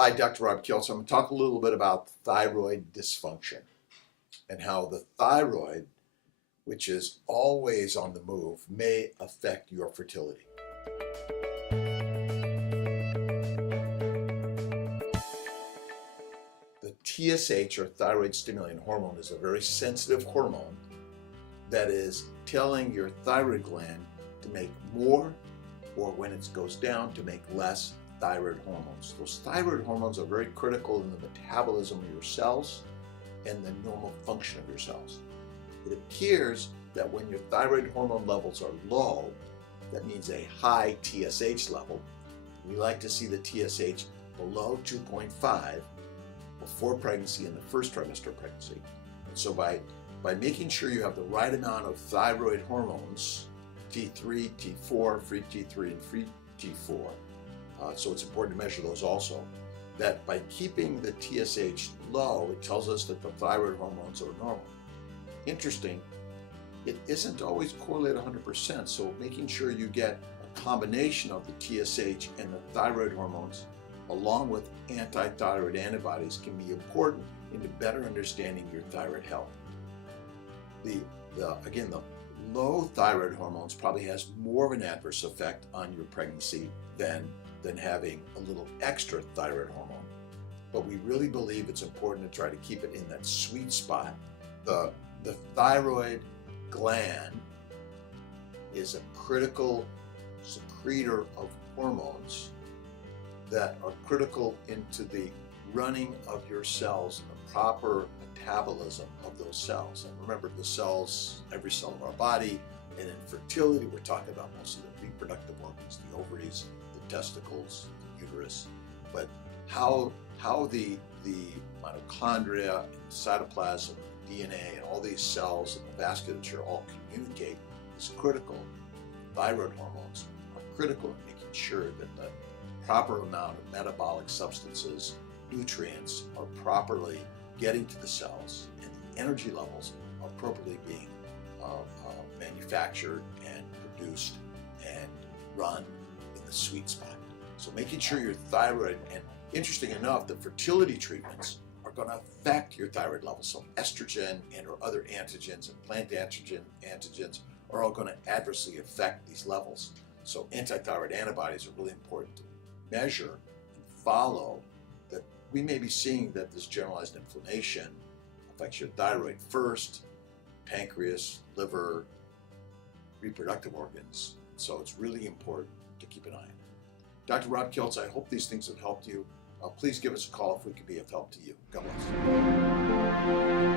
Hi, Dr. Rob Kieltz. I'm going to talk a little bit about thyroid dysfunction and how the thyroid, which is always on the move, may affect your fertility. The TSH, or thyroid stimulating hormone, is a very sensitive hormone that is telling your thyroid gland to make more, or when it goes down, to make less thyroid hormones. Those thyroid hormones are very critical in the metabolism of your cells and the normal function of your cells. It appears that when your thyroid hormone levels are low, that means a high TSH level. We like to see the TSH below 2.5 before pregnancy in the first trimester of pregnancy. And so by making sure you have the right amount of thyroid hormones, T3, T4, free T3, and free T4, so it's important to measure those also, that by keeping the TSH low, it tells us that the thyroid hormones are normal. Interesting, it isn't always correlated 100%, so making sure you get a combination of the TSH and the thyroid hormones along with anti-thyroid antibodies can be important into better understanding your thyroid health. Again, the low thyroid hormones probably has more of an adverse effect on your pregnancy than having a little extra thyroid hormone. But we really believe it's important to try to keep it in that sweet spot. The thyroid gland is a critical secretor of hormones that are critical into the running of your cells and the proper metabolism of those cells. And remember, the cells, every cell of our body, and in fertility, we're talking about most of the reproductive organs, the ovaries, the testicles, the uterus, but how the mitochondria, and the cytoplasm, the DNA, and all these cells and the vasculature all communicate is critical. Thyroid hormones are critical in making sure that the proper amount of metabolic substances, nutrients, are properly getting to the cells, and the energy levels are appropriately being manufactured and produced and run in the sweet spot. So making sure your thyroid, and interesting enough, the fertility treatments are going to affect your thyroid levels. So estrogen and or other antigens and plant antigens are all going to adversely affect these levels. So anti-thyroid antibodies are really important to measure and follow, that we may be seeing that this generalized inflammation affects your thyroid first, pancreas, liver, reproductive organs. So it's really important to keep an eye on it. Dr. Rob Kieltz, I hope these things have helped you. Please give us a call if we can be of help to you. God bless.